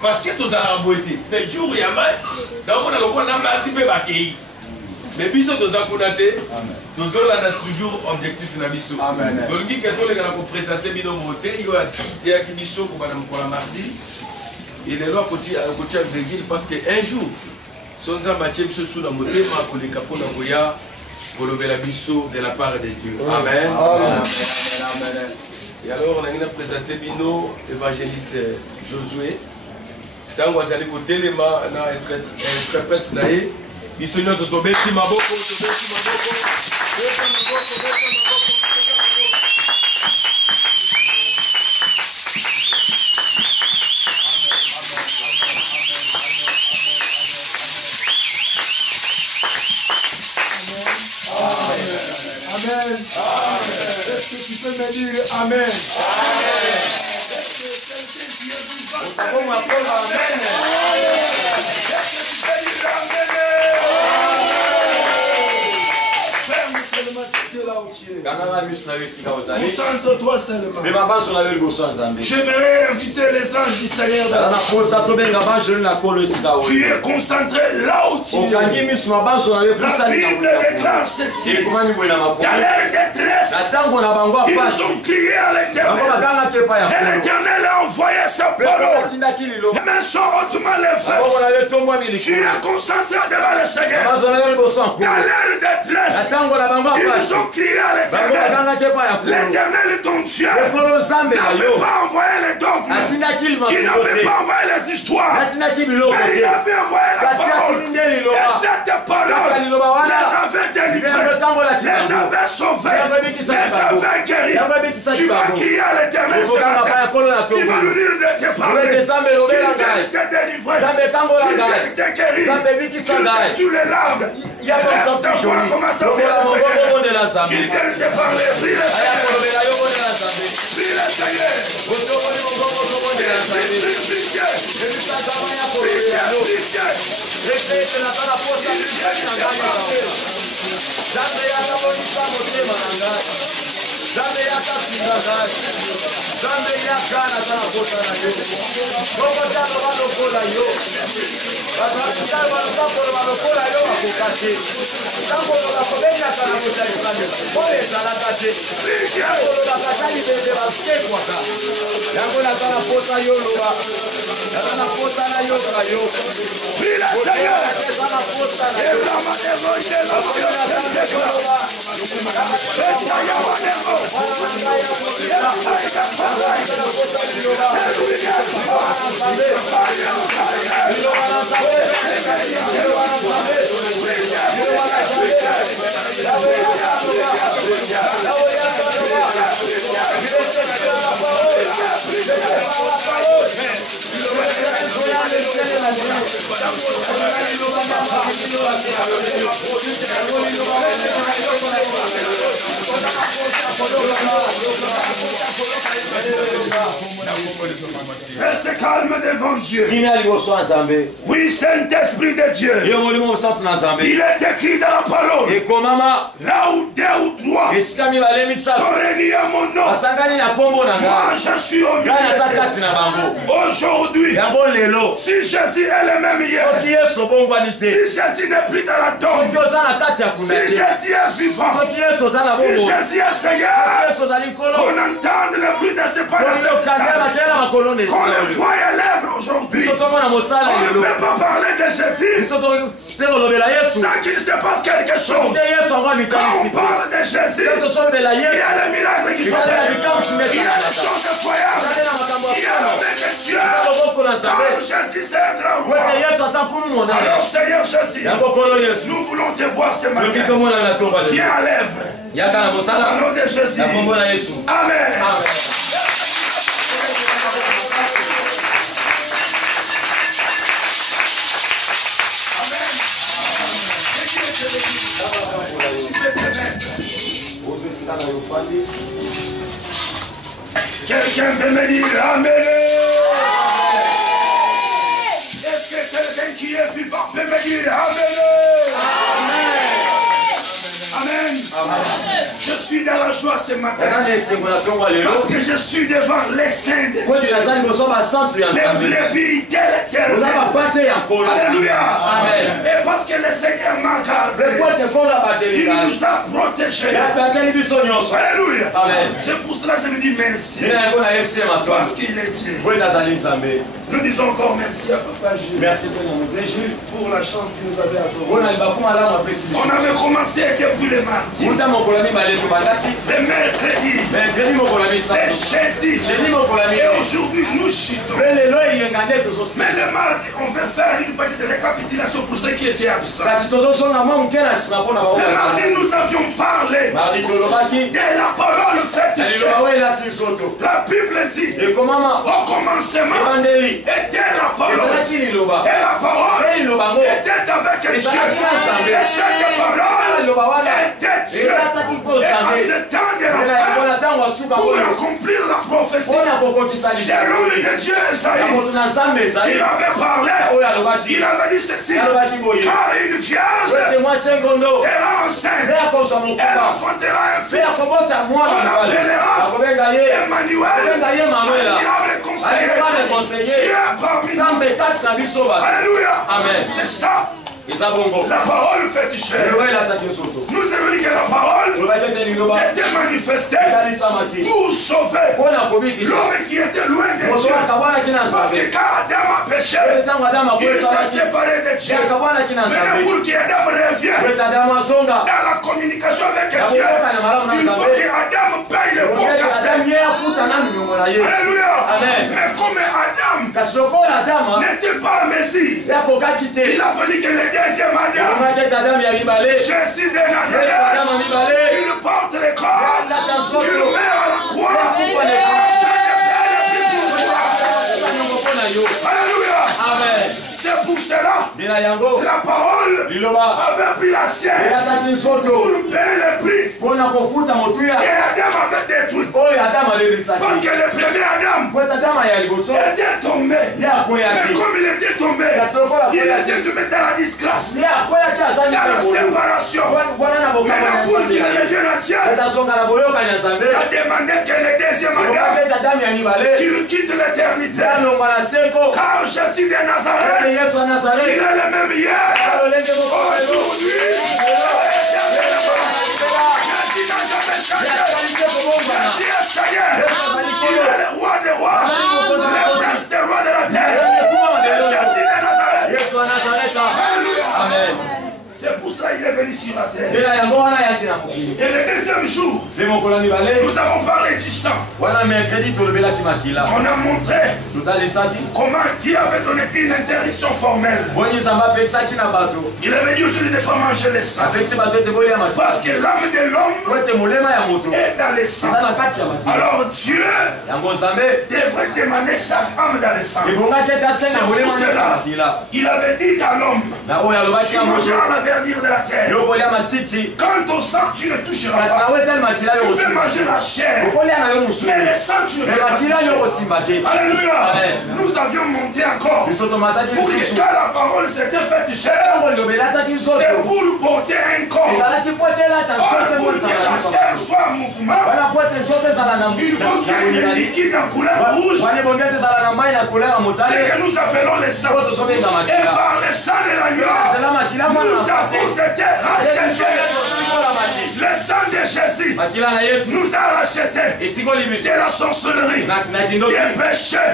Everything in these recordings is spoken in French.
Parce que tous allons emboîter. Mais jour il y a match, donc on a le droit d'embrasser peu baquer. Mais biso tous à connaître, tous on a toujours objectif na biso. Donc qui que tous les gars pour présenter bino moté, il y a qui biso pour madame pour la mardi. Il est là côté de ville parce que un jour son zambaché biso sous la moté ma pour les capons na goya pour le bel biso de la part de Dieu. Amen. Amen. Et alors on a présenté bino évangéliste Josué. Tant que vous allez côté les mains, interprète naïe, ils sont là, tu bêtis ma boco, tu bêtis ma boco, Amen. Est-ce que tu peux me dire Amen? Amen. Concentre-toi seulement. J'aimerais inviter les anges du Seigneur. Tu es concentré là où tu es. La Bible déclare ceci. Dans leur détresse, ils ont crié à l'Éternel. Et l'Éternel a envoyé sa parole. Les mains sont hautement levées. Tu es concentré devant le Seigneur. Dans leur détresse, ils ont crié à l'Éternel. L'Éternel est ton Dieu. Il n'avait pas envoyé les dogmes. Il n'avait pas envoyé les histoires. Mais il avait envoyé la parole. Et cette parole les avait délivrés, les avait sauvés, les avait guéris. Tu vas crier à l'Éternel ce matin. Tu vas lui dire de te parler. Tu viens te délivrer. Tu viens te guérir. Tu es sur les larmes. Il y a ta voix commence à faire le Seigneur. Tu viens te parler. Prie le Seigneur. Prie le Seigneur. Reste calme devant Dieu. Oui, Saint-Esprit de Dieu. Il est écrit dans la parole. Là où deux ou trois sont réunis à mon nom, moi je suis au milieu. Aujourd'hui, si Jésus est le même hier, si Jésus n'est plus dans la tombe, si Jésus est vivant, si Jésus est Seigneur, qu'on entende le bruit de ses pas dans cette salle, qu'on le voie à l'œuvre aujourd'hui. On ne peut pas parler de Jésus sans qu'il se passe quelque chose. Quand on parle de Jésus, il y a les miracles qui sont faits, il y a les choses incroyables, il y a le Dieu. Quand Jésus c'est un grand roi. Alors Seigneur Jésus, nous voulons te voir ce matin. Viens à l'œuvre. Au nom de Jésus. Amen. Quelqu'un peut me dire Amen. Est-ce que quelqu'un qui est vivant peut me dire Amen? Amen. Je suis dans la joie ce matin. Parce que je suis devant les saints de Dieu. Les brebis de l'Éternel. Alléluia. Et parce que le Seigneur m'a gardé, il nous a protégés. Alléluia. C'est pour cela que je lui dis merci. Parce qu'il est Dieu. Nous disons encore merci à Papa Jésus pour la chance qu'il nous avait accordée. On avait commencé depuis le mardi, le mercredi, le jeudi, et aujourd'hui nous chutons. Mais le mardi, on veut faire une petite récapitulation pour ceux qui étaient absents. Le mardi, nous avions parlé de la parole faite chère. La Bible dit, au commencement était la parole, et la parole était avec Dieu, et cette parole était Dieu. Et à ce temps de la fin, pour accomplir la prophétie, Jérôme de Dieu Esaïe, il avait parlé, il avait dit ceci, car une vierge sera enceinte, elle enfantera un fils, on l'appellera Emmanuel, admirable conseiller, Dieu parmi nous. Alléluia. C'est ça. La parole fait chair. Nous avons dit que la parole s'était manifestée pour sauver l'homme qui était loin de Dieu. Parce que quand Adam a péché, il s'est séparé de Dieu. Maintenant, pour qu'Adam revienne dans la communication avec Dieu, il faut que Adam paye le pot cassé. Alléluia. Mais comme Adam n'était pas Messie, il a fallu que les deuxième Adam, Jésus de Nazareth, il porte le corps, il le met à la croix. Alléluia. Amen. C'est pour cela la parole avait pris la chair pour payer le prix que Adam avait détruit. Parce que le premier Adam était tombé. Mais comme il était tombé, il était tombé dans la disgrâce, dans la séparation. Maintenant, pour qu'il revienne à Dieu, ça demandait que le deuxième Adam qu'il quitte l'éternité. Car Jésus de Nazareth, il est le même hier, aujourd'hui, Jésus n'a jamais changé. Jésus est Seigneur. Il est le roi des rois, le prince des rois de la terre. C'est Jésus de Nazareth. Alléluia. Amen. C'est pour cela qu'il est venu sur la terre. Et le deuxième jour, nous avons parlé du sang. On a montré comment Dieu avait donné une interdiction formelle. Il avait dit aujourd'hui de ne pas manger le sang. Parce que l'âme de l'homme est dans le sang. Alors Dieu devrait demander chaque âme dans le sang. C'est pour cela il avait dit à l'homme, tu mangeras la verdure de la terre. Quant au sang, tu ne toucheras pas. Tu peux manger la chair, mais le sang, tu ne peux pas toucher. Alléluia. Nous avions monté encore pour que quand la parole s'était faite chair, c'est pour nous porter un corps. Or, pour que la chair soit en mouvement, il faut qu'il y ait un liquide en couleur rouge. C'est que nous appelons le sang. Et par le sang de l'agneau, nous avons été rachetés. Le sang de Jésus nous a rachetés de la sorcellerie, des péchés,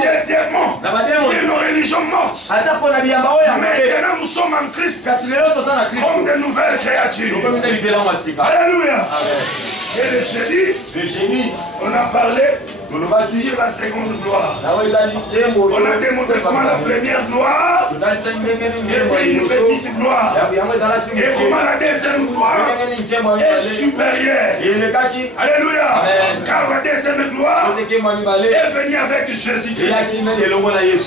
des démons, de nos religions mortes. Maintenant nous sommes en Christ comme de nouvelles créatures. Alléluia. Et le jeudi, on a parlé sur la seconde gloire. On a démontré comment la première gloire était une petite gloire. Et comment la deuxième gloire est supérieure. Alléluia. Car la deuxième gloire est venue avec Jésus-Christ.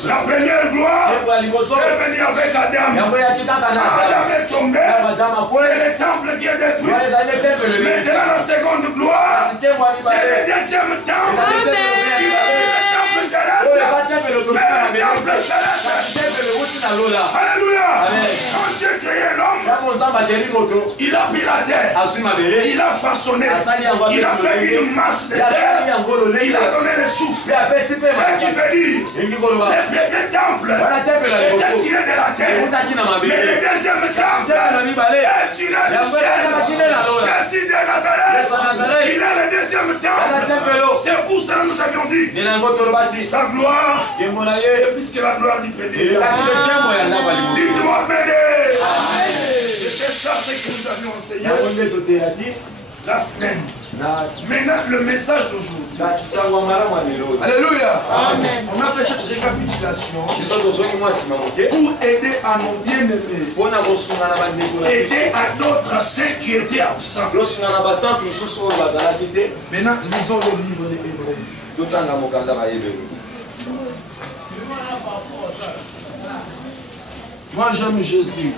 La première gloire est venue avec Adam. Adam est tombé. C'est le temple qui est détruit. Maintenant la seconde gloire, c'est le deuxième temple. Alléluia. Quand Dieu a créé l'homme, il a pris la terre. Il a façonné. Il a fait une masse de terre. Il a donné le souffle. Ce qui veut dire, le premier temple était tiré de la terre. Mais le deuxième temple est tiré du ciel. Jésus de Nazareth, il est le deuxième temple. C'est pour cela que nous avions dit sa gloire est plus que la gloire du premier. Dites-moi amen. C'est ça que nous avions enseigné la semaine. Maintenant, le message d'aujourd'hui. Alléluia. Amen. On a fait cette récapitulation pour aider à nos bien-aimés. Aider à d'autres saints qui étaient absents. Maintenant, lisons le livre des Hébreux. Moi, j'aime Jésus.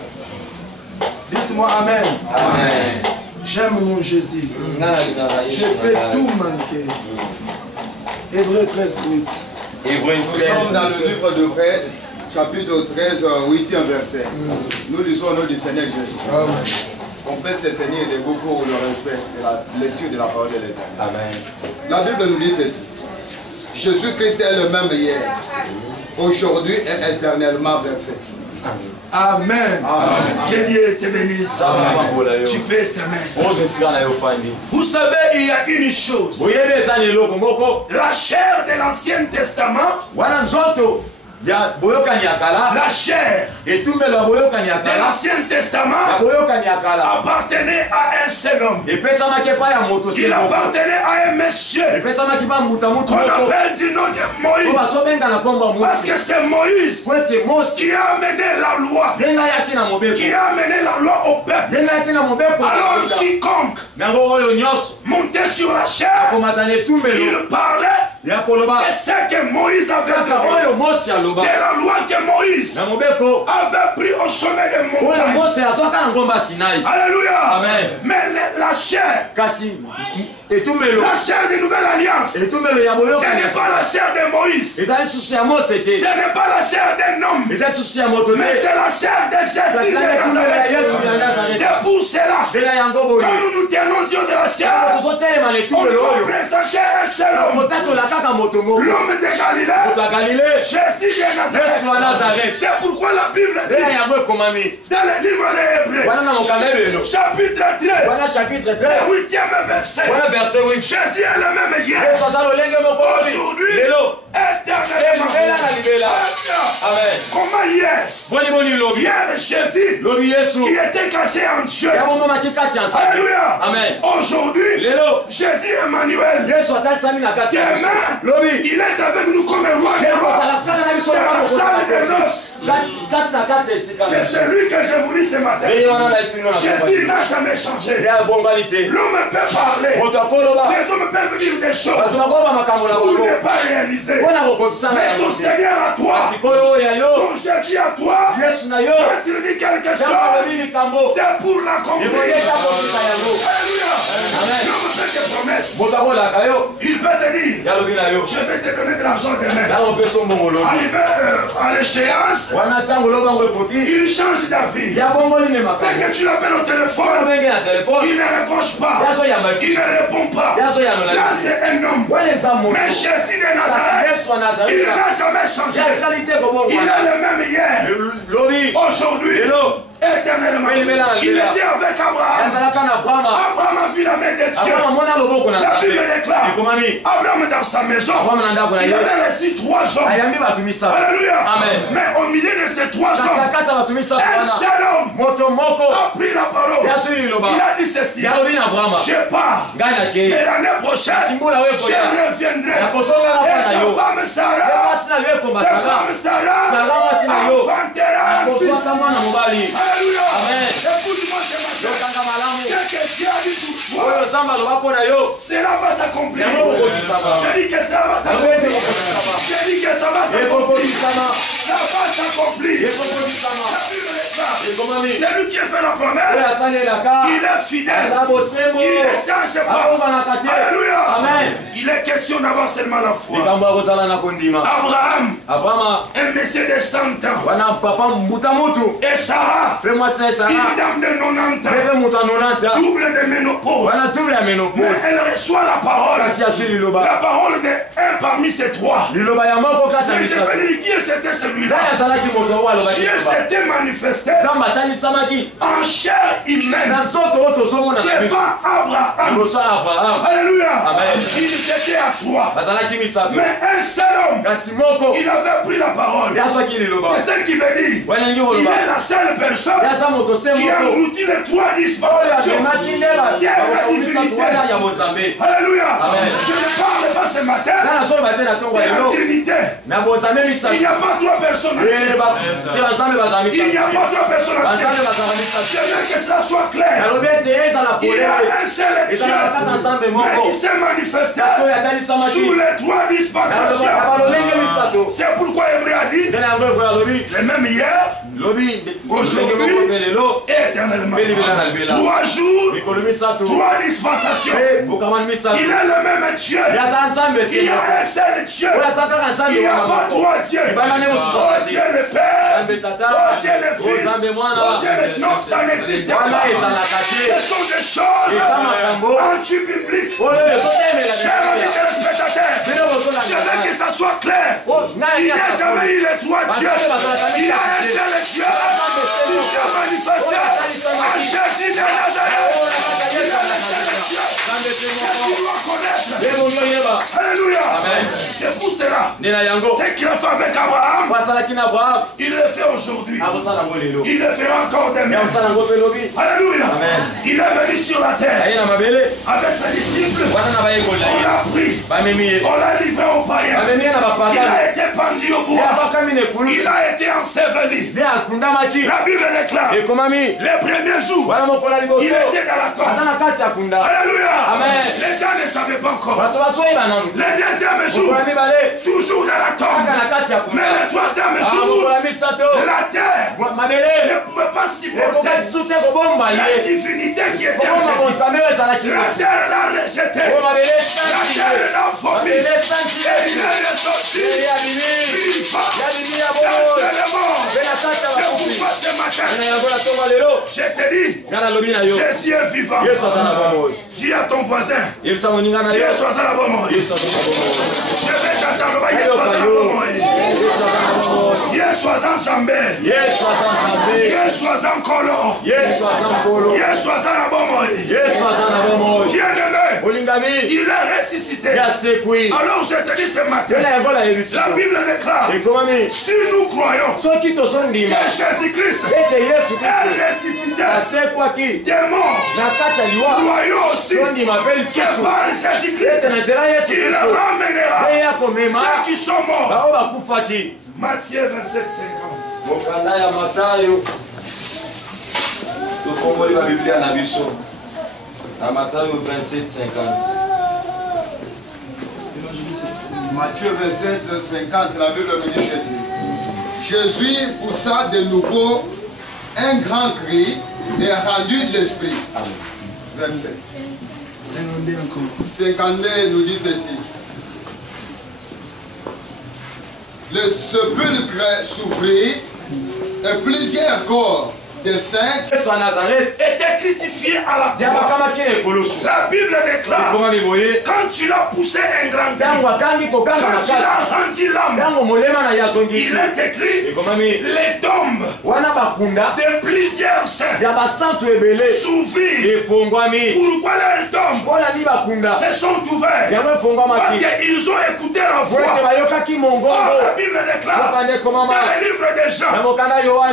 Dites-moi amen. Amen. J'aime mon Jésus. Je peux tout manquer. Hébreux 13, 8. Nous sommes dans le livre d'Hébreux, chapitre 13, 8e verset. Nous lisons au nom du Seigneur Jésus. On peut se tenir debout pour le respect de la lecture de la parole de l'Éternel. Amen. La Bible nous dit ceci. Jésus-Christ est le même hier, aujourd'hui et éternellement versé. Amen. Amen. Que Dieu te bénisse. Tu peux t'aimer. Vous savez, il y a une chose. La chair de l'Ancien Testament, la chair de l'Ancien Testament appartenait à un seul homme. Il appartenait à un monsieur qu'on appelle du nom de Moïse. Parce que c'est Moïse qui a amené la loi. Qui a amené la loi au peuple. Alors quiconque montait sur la chair, il parlait de ce que Moïse avait donné. De la loi que Moïse avait pris au sommet de montagne. Alléluia. Amen. Mais la chair, la chair de nouvelle alliance, ce n'est pas la chair de Moïse, ce n'est pas la chair d'un homme, mais c'est la chair de Jésus de Nazareth. C'est pour cela, quand nous nous tenons Dieu de la chair, on doit présenter un seul homme, l'homme de Galilée, Jésus de Nazareth. C'est pourquoi la Bible dit dans le livre des Hébreux, chapitre 13, 8e verset, Jésus est le même hier, aujourd'hui, éternellement. Comment hier? Hier Jésus qui était caché en Dieu. Alléluia. Aujourd'hui, Jésus Emmanuel. Demain, il est avec nous comme un roi des rois. C'est la salle des noces. C'est celui que je vous dis ce matin. Jésus n'a jamais changé. L'homme peut parler. Les hommes peuvent dire des choses pour ne pas réaliser. Mais ton Seigneur à toi, ton Jésus à toi, quand tu dis quelque chose, c'est pour l'accomplir. Alléluia. L'homme fait des promesses. Il peut te dire, je vais te donner de l'argent demain. Arrivé à l'échéance, il change d'avis. Dès que tu l'appelles au téléphone, il ne raccroche pas. Il ne répond pas. Là, c'est un homme. Mais Jésus de Nazareth, il n'a jamais changé. Il est le même hier, aujourd'hui, éternellement. Il était avec Abraham. Abraham a vu la main de Dieu. La Bible déclare, Abraham dans sa maison, il avait reçu 3 hommes. Alléluia. Mais au milieu de ces 3 hommes, un seul homme a pris la parole. Il a dit ceci, je pars, mais l'année prochaine, je reviendrai. Et ta femme Sarah enfantera un fils. Alléluia. Écoute-moi ce matin. Ce que Dieu a dit pour toi, cela va s'accomplir. Je dis que ça va s'accomplir. Je dis que ça va s'accomplir. Ça va s'accomplir. La Bible déclare, C'est lui qui a fait la promesse. Il est fidèle. Il ne change pas. Alléluia. Amen. Il est question d'avoir seulement la foi. Abraham, un monsieur de 100 ans. Et Sarah, une dame de 90 ans. Double de ménopause. Mais elle reçoit la parole. La parole d'un parmi ces trois. Mais je peux dire qui c'était celui-là. Dieu s'était manifesté en chair humaine devant Abraham. Alléluia. Il était à trois. Mais un seul homme, il avait pris la parole. C'est ce qui veut dire il est la seule personne qui a englouti les trois dispensations. Alléluia. Je ne parle pas ce matin de la Trinité. Il n'y a pas trois personnes. Il n'y a pas trois personnes. Je veux que cela soit clair. Il y a un seul Dieu, mais il s'est manifesté sous les trois dispensations. C'est pourquoi Hébreu a dit le même hier, aujourd'hui et éternellement. 3 jours, 3 dispensations. Il est le même Dieu. Il y a un seul Dieu. Il n'y a pas trois dieux. Oh Dieu le Père, oh Dieu le Fils, oh Dieu le... Non, ça n'existe pas. Ce sont des choses anti-bibliques. Chers amis téléspectateurs, je veux que ça soit clair. Il n'y a jamais eu les trois dieux. Il y a un seul Dieu qui s'est manifesté en Jésus de Nazareth. Il est le seul Dieu que tu dois connaître. Alléluia. C'est pour cela. Ce qu'il a fait avec Abraham, il le fait aujourd'hui. Il le fera encore demain. Alléluia. Il est venu sur la terre avec ses disciples. On l'a pris. On l'a livré aux païens. Il a été pendu au bois. Il a été enseveli. La Bible déclare les premiers jours, il était dans la tombe. Alléluia. Les gens ne savaient pas encore. Le deuxième jour, toujours dans la tombe. Mais le troisième jour, la terre ne pouvait pas supporter la divinité qui était en Jésus. La terre l'a rejeté. La terre l'a vomi. Et il est ressorti vivant. C'est pourquoi ce matin, je te dis, Jésus est vivant. Dis à ton voisin, Dieu soit à la bonne mort. Je vais t'entendre, Dieu soit à la bonne mort. Dieu soit ensemble. Dieu soit en colon. Dieu soit à la bonne mort. Bien-aimé, il est ressuscité. Alors je te dis ce matin, la Bible déclare, si nous croyons que Jésus-Christ est ressuscité des morts, croyons aussi que par Jésus-Christ, il ramènera ceux qui sont morts. Matthieu 27, 50. Matthieu 27, 50, la Bible nous dit ceci. Jésus poussa de nouveau un grand cri et rendit l'esprit. Verset 52 nous dit ceci. Le sépulcre s'ouvrit et plusieurs corps des saints était crucifié à la croix. La Bible déclare, quand tu l'as poussé un grand cri, quand tu l'as rendu l'âme, il est écrit, les tombes de plusieurs saints s'ouvrirent. Pourquoi les tombes se sont ouvertes? Parce qu'ils ont écouté la voix. Oh, la Bible déclare dans le livre des Jean,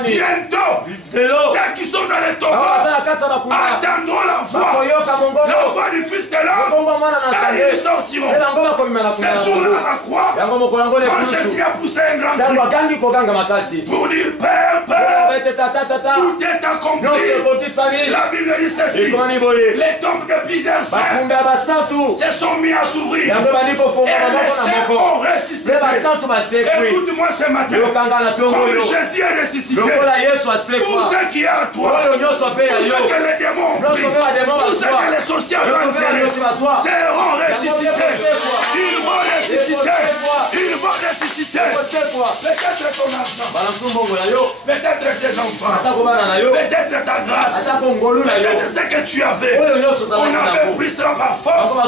bientôt ceux qui sont dans les tombeaux attendront la voix du Fils de l'homme, et ils sortiront. Ce jour-là à la croix, quand Jésus a poussé un grand cri pour dire Père, tout est accompli. La Bible dit ceci, les tombes de plusieurs saints se sont mis à s'ouvrir et les saints ont ressuscité. Écoute-moi ce matin. Comme Jésus est ressuscité, tout ce qui est à toi, tout ce que les démons ont pris, tout ce que les sorciers ont enterré, seront ressuscités. Ils vont ressusciter. Ils vont ressusciter. Peut-être ton argent, peut-être tes enfants, peut-être ta grâce, peut-être ce que tu avais. On avait pris cela par force. On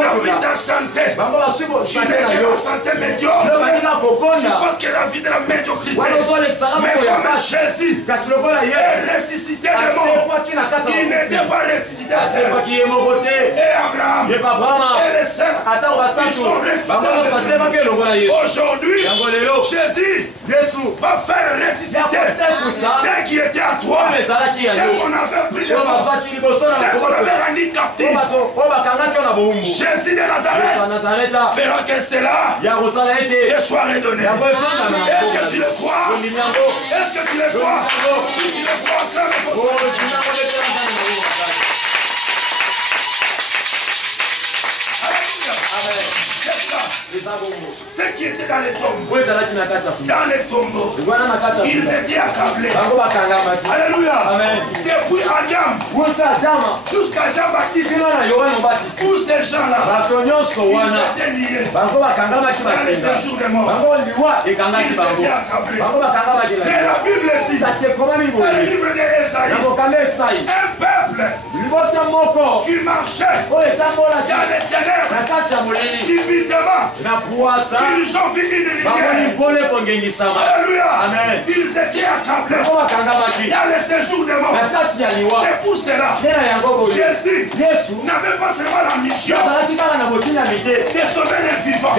a pris ta santé. Tu n'es que la santé médiocre. Tu penses que la vie de la médiocrité. Mais comme Jésus est ressuscité des morts, il n'était pas ressuscité seul. Et Abraham et les sœurs, ils sont ressuscités. Aujourd'hui, Jésus va faire ressusciter ce qui était à toi, ce qu'on avait pris de force, ce qu'on avait rendu captif. Jésus de Nazareth fera que cela te soit redonné. Est-ce que tu le crois? Est-ce que tu le crois? Si tu le crois, ceux qui étaient dans les tombeaux, ils étaient accablés. Alléluia. Depuis Adam jusqu'à Jean-Baptiste, tous ces gens-là, ils étaient liés. Dans les séjours des morts, ils étaient accablés. Mais la Bible dit, dans le livre d'Ésaïe, un peuple qui marchait dans les ténèbres, subitement, ils ont vu une lumière. Alléluia. Ils étaient accablés dans les séjours des morts. C'est pour cela Jésus n'avait pas seulement la mission de sauver les vivants,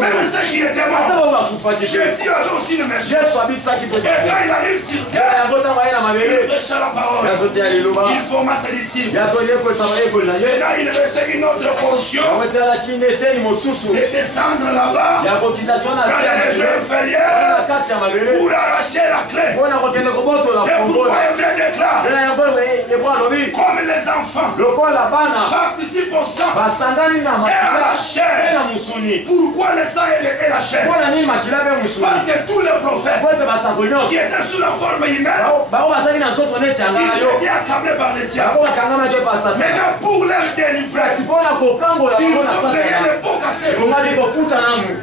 même ceux qui étaient morts. Jésus avait aussi une mission. Et quand il arrive sur terre, il prêcha la parole, il forma ses disciples. Maintenant il restait une autre portion de descendre là-bas dans les régions inférieures pour arracher la clé. C'est pourquoi Hébreu déclare, comme les enfants participent au sang et à la chair. Pourquoi le sang et la chair? Parce que tous les prophètes qui étaient sous la forme humaine, ils étaient accablés par les diables. Maintenant pour leur délivrance, il faut créer les pots cassés.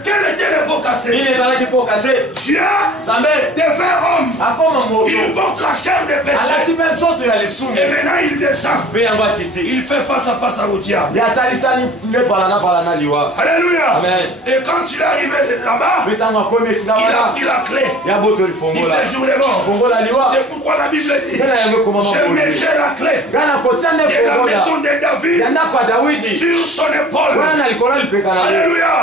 Quel était le pot cassé? Dieu devint homme. Il porte la chair des péchés. Et maintenant il descend. Il fait face à face au diable. Alléluia. Et quand il est arrivé là-bas, il a pris la clé. Il séjourne les morts. C'est pourquoi la Bible dit, je mettrai la clé de la maison de David sur son épaule. Alléluia.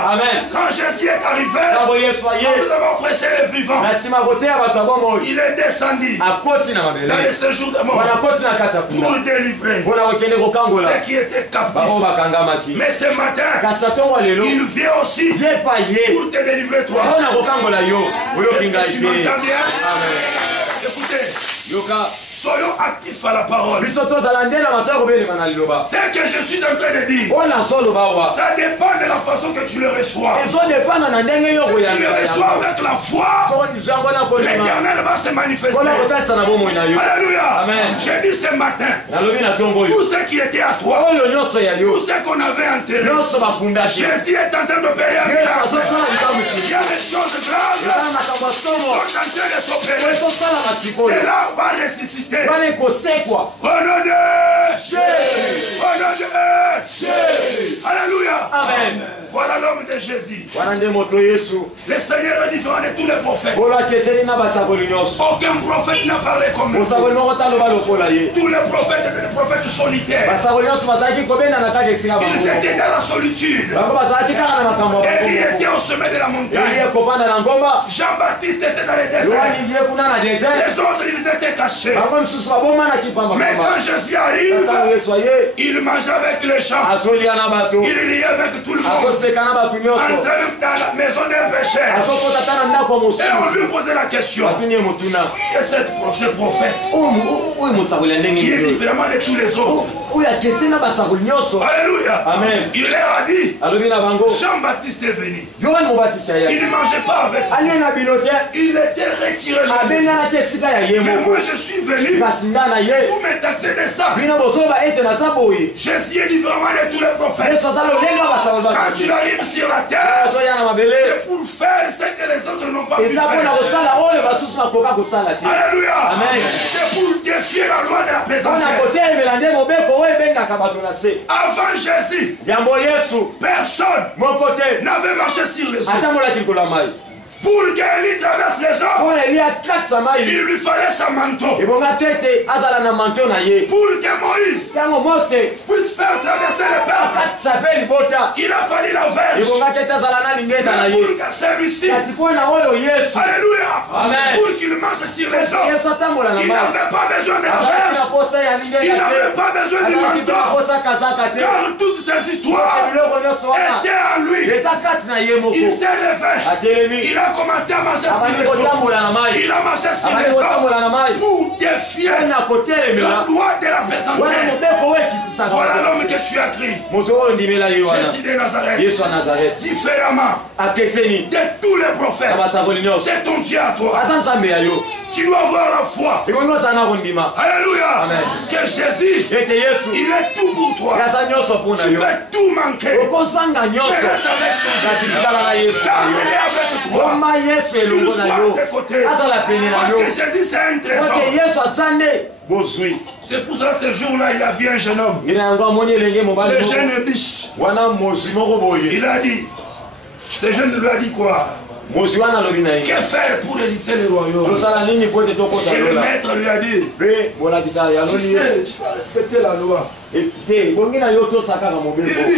Quand Jésus est arrivé, nous avons prêché les vivants. Il est descendu dans les séjours de mort pour délivrer ceux qui étaient captifs. Mais ce matin, il vient aussi pour te délivrer toi. Est-ce que tu m'entends bien? Écoutez, soyons actifs à la parole. Ce que je suis en train de dire, ça dépend de la façon que tu le reçois. Si tu le reçois avec la foi, l'Éternel va se manifester. Alléluia. J'ai dit ce matin, tout ce qui était à toi, tout ce qu'on avait enterré, Jésus est en train d'opérer un miracle. Il y a des choses graves qui sont en train de s'opérer. Cela va ressusciter. Au nom de Jésus. Au nom de Jésus. Alléluia. Amen. Voilà l'homme de Jésus. Le Seigneur est différent de tous les prophètes. Aucun prophète n'a parlé comme lui. Tous les prophètes étaient des prophètes solitaires. Ils étaient dans la solitude. Élie était au sommet de la montagne. Jean-Baptiste était dans les déserts. Les autres, ils étaient cachés. Mais quand Jésus arrive, il mange avec les gens. Il riait avec tout le monde. Entré dans la maison d'un pécheur. Et on lui posait la question. Qui est ce prophète qui est différemment de tous les autres? Alléluia. Amen. Il leur a dit, Jean-Baptiste est venu. Il ne mangeait pas avec eux. Il était retiré. Mais moi je suis venu. Vous me taxez de ça. Jésus est différemment de tous les prophètes. Quand tu arrives sur la terre, c'est pour faire ce que les autres n'ont pas pu faire. Alléluia. C'est pour défier la loi de la pesanteur. Avant Jésus, personne n'avait marché sur les eaux. Pour qu'Élie traverse les eaux, il lui fallait sa manteau. Pour que Moïse puisse faire traverser le peuple, il a fallu la verge. Mais pour que celui-ci, alléluia, pour qu'il marche sur les eaux, il n'avait pas besoin de la verge, il n'avait pas besoin du manteau, car toutes ces histoires étaient en lui. Il s'est levé, il a commencé à marcher sur les eaux. Il a marché sur les eaux pour défier la loi de la pesanteur. Voilà l'homme que tu as crié. Jésus de Nazareth. Différemment de tous les prophètes. C'est ton Dieu à toi. Tu dois avoir la foi. Alléluia. Que Jésus, il est tout pour toi. Tu peux tout manquer. Mais reste avec ton Jésus. Garde-le avec toi. Qu'il soit à tes côtés. Parce que Jésus, c'est un trésor. C'est pour cela que ce jour-là, il a vu un jeune homme. Le jeune riche. Il a dit, ce jeune lui a dit quoi? Que faire pour hériter le royaume? Et le maître lui a dit, je sais, tu dois respecter la loi. Il dit,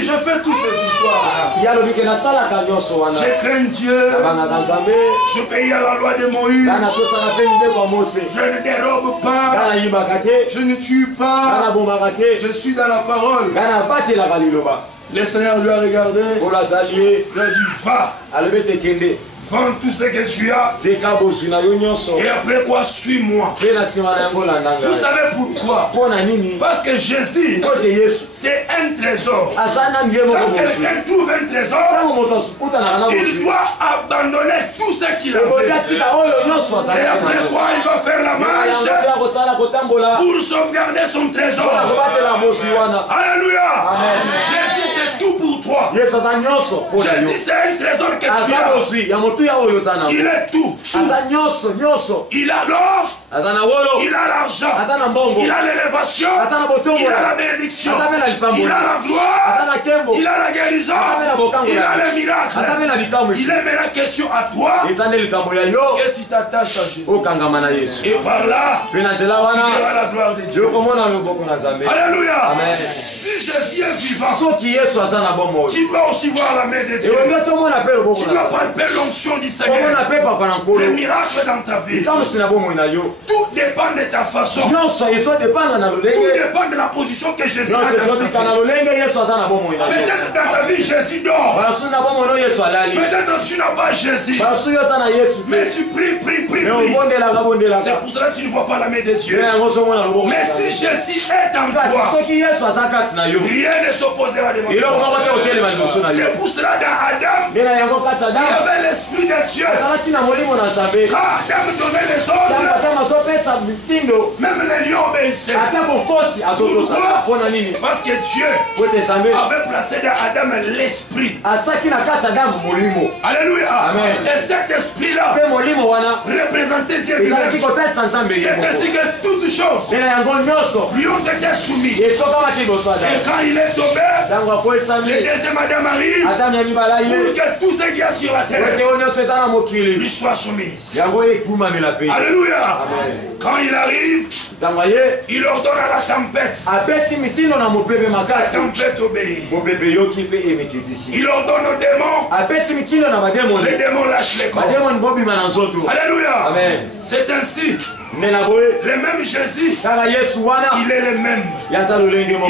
je fais toutes ces histoires. Je crains Dieu. Je paye à la loi de Moïse. Je ne dérobe pas. Je ne tue pas. Je suis dans la parole. Le Seigneur lui a regardé. Il a dit, va. Vends tout ce que tu as. Et après quoi, suis-moi. Vous savez pourquoi? Parce que Jésus, c'est un trésor. Quand quelqu'un trouve un trésor, il doit abandonner tout ce qu'il a fait. Et après quoi, il va faire la marche pour sauvegarder son trésor. Alléluia. Jésus, c'est tout pour toi. Jésus, c'est un trésor que tu as. Il est tout. Il a l'or, il a l'argent, il a l'élévation, il a la bénédiction, il a la gloire, il a la guérison, il a les miracles. Il est maintenant question à toi que tu t'attaches à Jésus. Et par là, tu verras la gloire de Dieu. Alléluia. Si Jésus est vivant, tu dois aussi voir la main de Dieu. Tu dois palper l'onction du Seigneur. Le miracle dans ta vie. Tout dépend de ta façon. Tout dépend de la position que Jésus a dans ta vie. Peut-être dans ta vie Jésus dort. Peut-être tu n'as pas Jésus. Mais tu pries. C'est pour cela que tu ne vois pas la main de Dieu. Mais si Jésus est en toi, rien ne s'opposera devant toi. C'est pour cela dans Adam, il y avait l'esprit de Dieu. Quand Adam donnait les ordres, même les lions obéissaient. Pourquoi? Parce que Dieu avait placé dans Adam l'esprit. Alléluia. Et cet esprit-là représentait Dieu lui-même. C'est ainsi que toutes choses lui ont été soumises. Et quand il est tombé, le deuxième Adam arrive pour que tout ce qu'il y a sur la terre lui soit soumise. Alléluia. Quand il arrive, il ordonne à la tempête. La tempête obéit. Il ordonne aux démons. Les démons lâchent les corps. Alléluia. C'est ainsi. Le même Jésus, il est le même.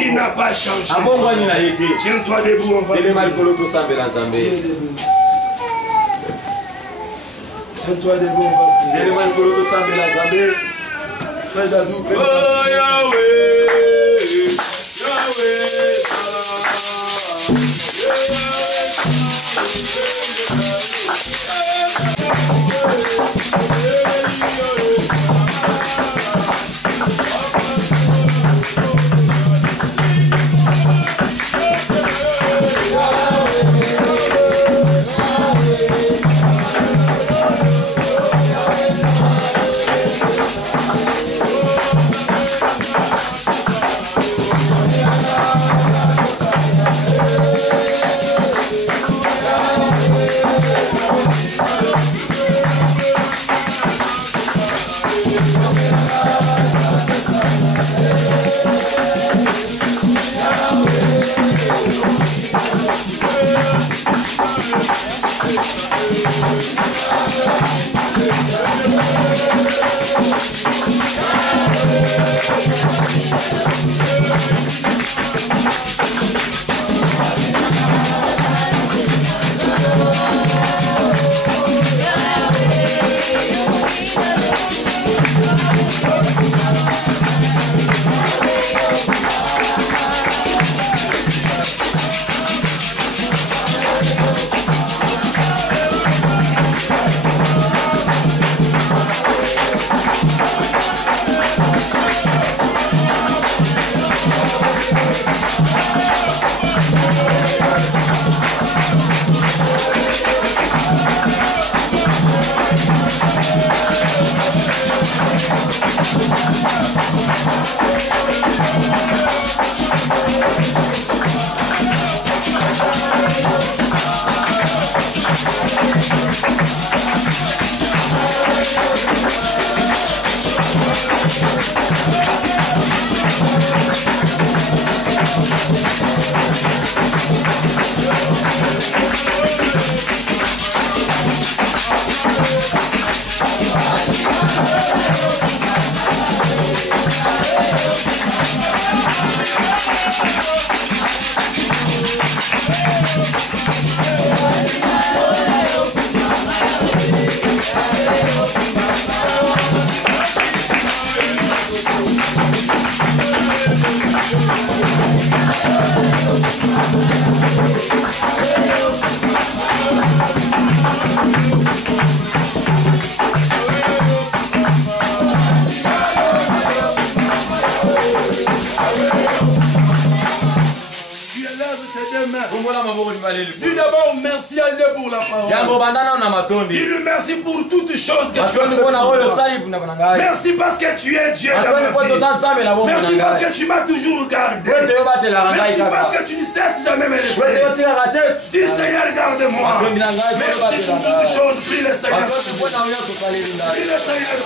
Il n'a pas changé. Tiens-toi debout, on va tiens-toi debout, on va prier. Frère Dadou, oh Yahweh, Dis d'abord merci à Dieu pour la parole. Dis-lui merci pour toutes choses que tu as fait. Merci parce que tu es Dieu dans ma vie. Merci parce que tu m'as toujours gardé. Merci parce que tu ne cesses jamais me laisser. Dis Seigneur, garde-moi. Merci pour toutes choses. Prie le Seigneur. Prie le Seigneur.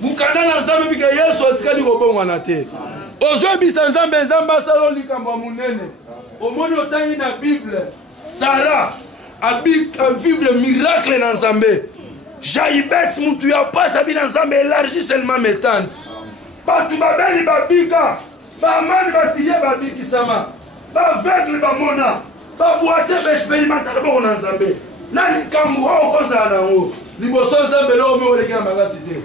mukanda na nzambe bika yesu atikali kobongwana te ozwebisa nzambe nzambe asala likambo ya monene omoni otangi na bible sara avivre miracle na nzambe jaibet mutu ya pasi abi na nzambe élargi seulement mes tantes bato babeli babika bamani basilie babikisama baveugle bamona baboite baexpérimentale bongo na nzambe na likambo oyo okozala nango liboso nzambe leo omi oleki na makasi te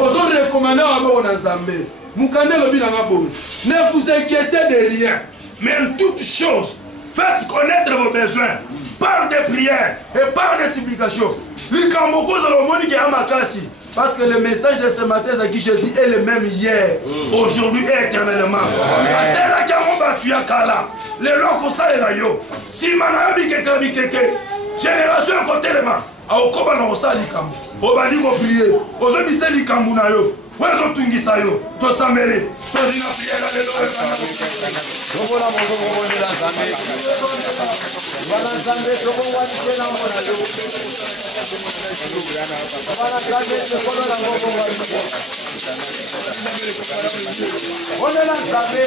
ozorekomande yango bongo na nzambe mukande elobi nanga boye ne vous inquiétez de rien mais en toute chose faites connaître vos besoins par des prières et par des supplications likambo okozala omoni ke ya makasi parce que le message de ce matin c'est que Jésus est le même hier aujourd'hui et éternellement aselaki yango bato ya kala lelo kosalela yo nsima na yo bikeke bikeke génération ekotelema akokoba na kosala likambo obali koprie ozobisa likambo na yo po ezotungisa yo tosambele tozina priere lelo tokola mongongo bondela nzambe bana nzambe tokongwanise na mona yo bana nzambe tokolo na mongongo bondela nzambe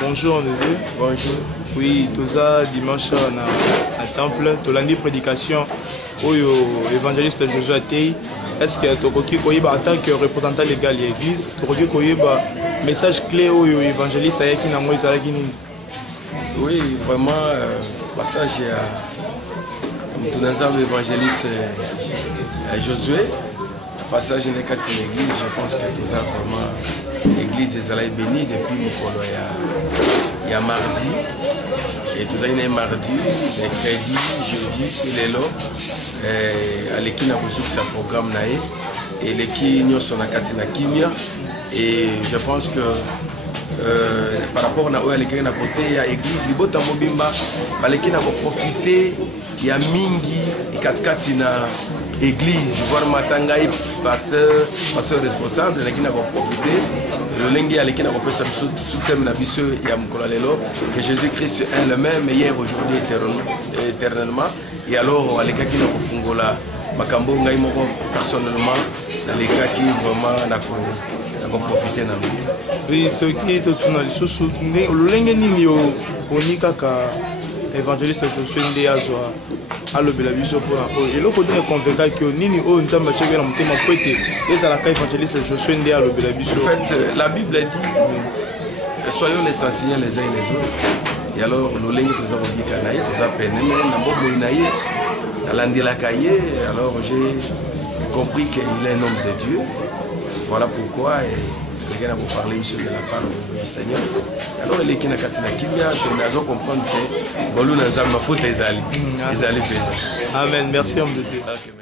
Bonjour Dédé. Bonjour. Oui, tout ça dimanche à temple, tolandi prédication oyo évangéliste Josué Atei. Est-ce que tokoki koyeba en tant que représentant légal de l'église, tokoki koyeba message clé oyo évangéliste ayaki nango ezalaki nini? Oui, vraiment passage à Mtunazam évangéliste Josué. Passage dans l'église, je pense que tout ça vraiment l'église est bénie depuis il y a mardi. Et tout ça il y a mardi, mercredi, jeudi, tous les lots. À l'équipe n'a reçu sa programme naé et l'équipe nous sommes na kimia et je pense que par rapport à l'église n'a côté il y a église libota mobimba l'équipe n'a profité il y a mingi et katkatina église voir matangai pasteur responsable l'équipe n'a profité le lengi à l'équipe n'a pas sous thème na biso ya mkola lelo que Jésus-Christ est le même hier aujourd'hui éternellement et alors à l'équipe qui n'a kofungola makambo ngai moko personnellement dans les cas qui vraiment n'a profité na lui. Oui, toki totuna lisusu lolenge nini yo onika ka évangéliste Josué nde azwa alobela biso mpona oyo eloko nde convaincre que nini oyo nzambe atiaki na motema po ete ezalaka évangéliste Josué nde alobela biso. En fait, la Bible dit soyons les sentinelles les uns et les autres. Et alors lolenge toza kobika na ye toza penene na mboboi na ye nalandelaka ye alors j'ai compris qu'il est un homme de Dieu. Voilà pourquoi quelqu'un a vous parlé de la part du Seigneur. Alors il est qui n'a qu'à dire qu'il y a des raisons comprendre que bon nous nous avons faute des alliés. Amen. Merci homme de Dieu. Okay.